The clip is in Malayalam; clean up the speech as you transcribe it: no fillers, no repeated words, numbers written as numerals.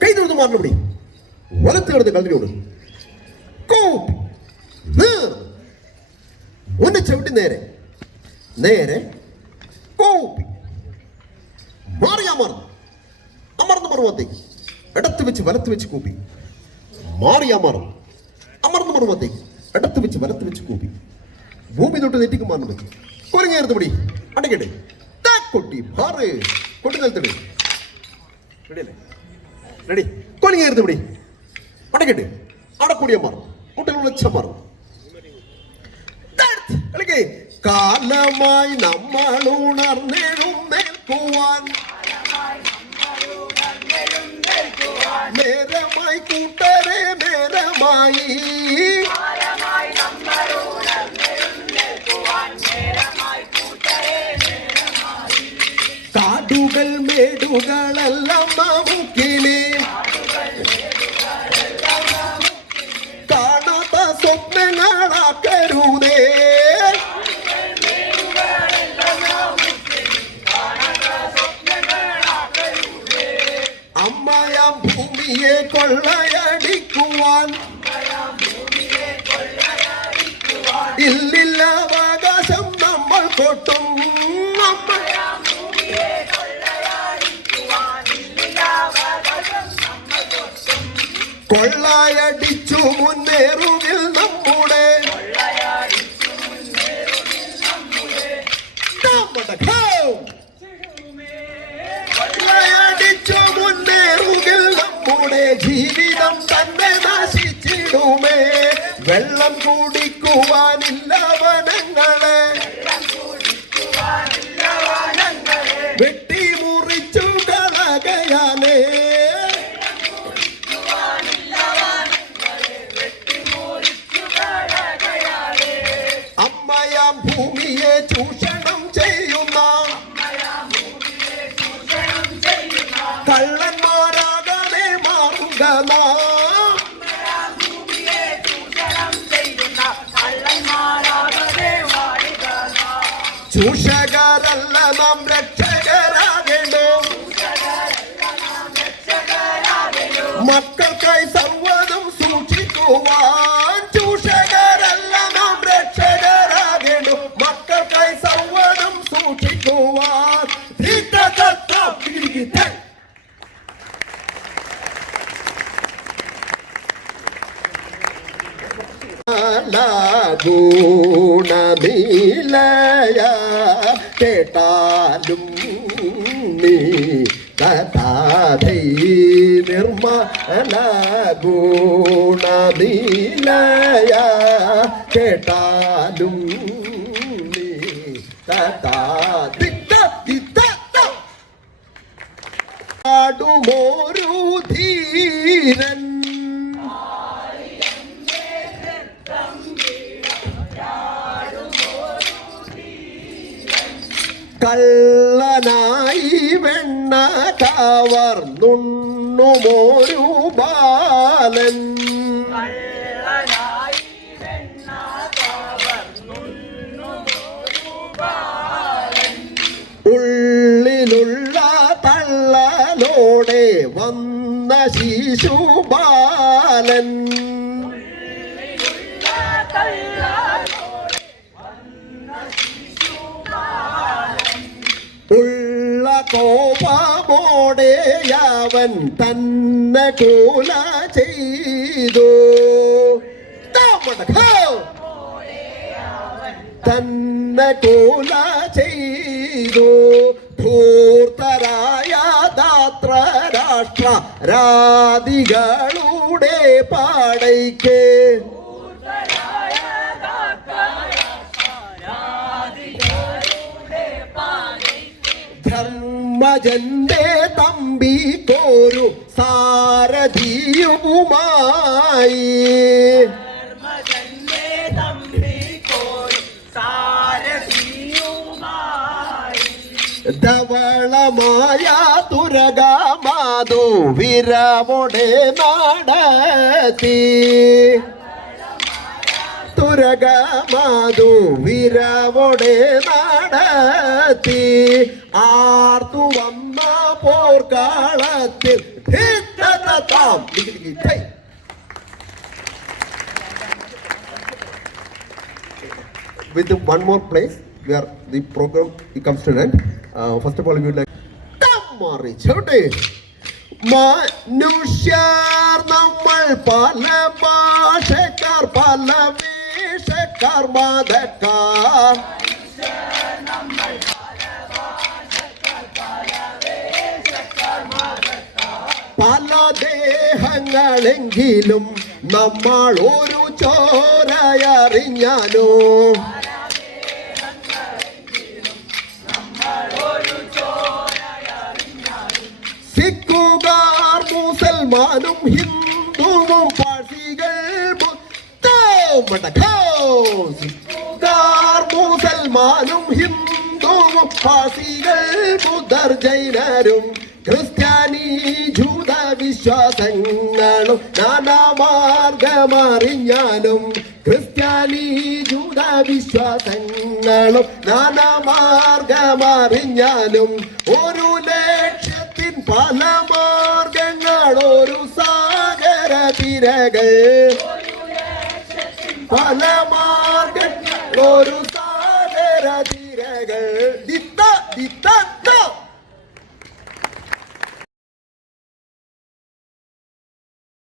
കൈ തൊഴുതു മാറിനോടി വലത്ത് കിടന്ന് കല്ലിനോട് ഒന്ന് ചവിട്ടി നേരെ നേരെ കോപ്പി മാറിയാ മാറുന്നു അമർന്ന് മറുപത്തേക്ക് ഇടത്ത് വെച്ച് വലത്ത് വെച്ച് കൂപ്പി മാറിയാ മാറുന്നു അമർന്ന് മറുപത്തേക്ക് ഇടത്ത് വെച്ച് വലത്ത് വെച്ച് കൂപ്പി ഭൂമി തൊട്ട് നെറ്റിക്ക് മാറുന്നു വെച്ച് കുരങ്ങേർത്ത് പിടി അടക്കട്ടെ കൊട്ടി മാറ് കൊട്ടി നിലത്തിട് റെഡിയല്ലേ റെഡി കൊലിങ്ങേർത്ത് പിടി അടക്കട്ടെ അവിടെ കൂടിയ മാറും കുട്ടികളുടെ ഒച്ച മാറും കളിക്കേ കാലമായി നമ്മൾ ഉണർന്നെഴുന്നേൽക്കുവാൻ നേരമായി കൂട്ടരെ നേരമായി കാടുകൾ മേടുകളെല്ലാം നമുക്കിനെ കാണാത്ത സ്വപ്നങ്ങളാക്കരുതേ അമ്മയാം ഭൂമിയെ കൊള്ളയടിക്കുവാൻ ഇല്ലില്ല അവകാശം നമ്മൾ കൊട്ടും കൊള്ളയടിച്ചു മുന്നേറുകിൽ നമ്മുടെ കൊള്ളയടിച്ചു മുന്നേറുകിൽ നമ്മുടെ ജീവിതം തന്നെ നശിച്ചിടുമേ വെള്ളം കുടിക്കുവാനില്ല വനങ്ങളെ വെട്ടിമുറിച്ചു കളകയാലേ അമ്മയാം ഭൂമിയെ ചൂഷണം ചെയ്യുന്ന കള്ളന്മാരാകാതെ മാറുക ചൂഷകരല്ല നാം രക്ഷകരാകേണ്ടോ മക്കൾക്കായി സർവ്വതും സൂക്ഷിക്കുവാൻ ചൂഷകരല്ല നാം രക്ഷകരാകേണ്ടോ മക്കൾക്കായി സർവ്വതും സൂക്ഷിക്കുവാൻ ഗുണമീലയ കേട്ടാലും നീ കഥാധൈ നിർമ്മല ഗുണമീലയ കേട്ടാലും നീ കഥാടുമോരു ധീരൻ കള്ളനായി വെണ്ണ കവർന്നുണ്ണുമോരു ബാലൻ ഉള്ളിലുള്ള തള്ളലോടെ വന്ന ശിശുബാലൻ ഉള്ള കോപമോടെ അവൻ തന്നെ കൊല ചെയ്തു തന്നെ കൊല ചെയ്തു ധൂർത്തരായ ധാത്ര രാഷ്ട്ര രാധികളുടെ പാടയ്ക്ക് ധർമ്മജന്റെ തമ്പി കോരു സാരഥിയുമായി ധവളമായ തുരകമായ വിരവോടെ നടത്തി തുരകമാതു വിരവോടെ നടത്തി ആർത്തു വന്ന പോർക്കാളത്തിൽ with one more place where the program comes to an end. First of all, we would like ചോട്ടെ മനുഷ്യർ നമ്മൾ പല ഭാഷക്കാർ പല വേഷക്കാർ മതക്കാർ പല ദേഹങ്ങളെങ്കിലും നമ്മൾ ഒരു ചോരയറിഞ്ഞാലോ സിഖുകാർ മുസൽമാനും ഹിന്ദുവും പാഴ്സികൾ സിഖുകാർ മുസൽമാനും ഹിന്ദുവും പാഴ്സികൾ ബുദ്ധർ ജൈനരും ക്രിസ്ത്യാനി ജൂത വിശ്വാസങ്ങളും നാനാമാർഗമറിഞ്ഞാലും ക്രിസ്ത്യാനി ജൂത വിശ്വാസങ്ങളും നാനാമാർഗമറിഞ്ഞാലും ഒരു ലക്ഷ്യത്തിൻ പല മാർഗങ്ങൾ ഒരു സാഗര തിരകൾ പല മാർഗങ്ങൾ ഒരു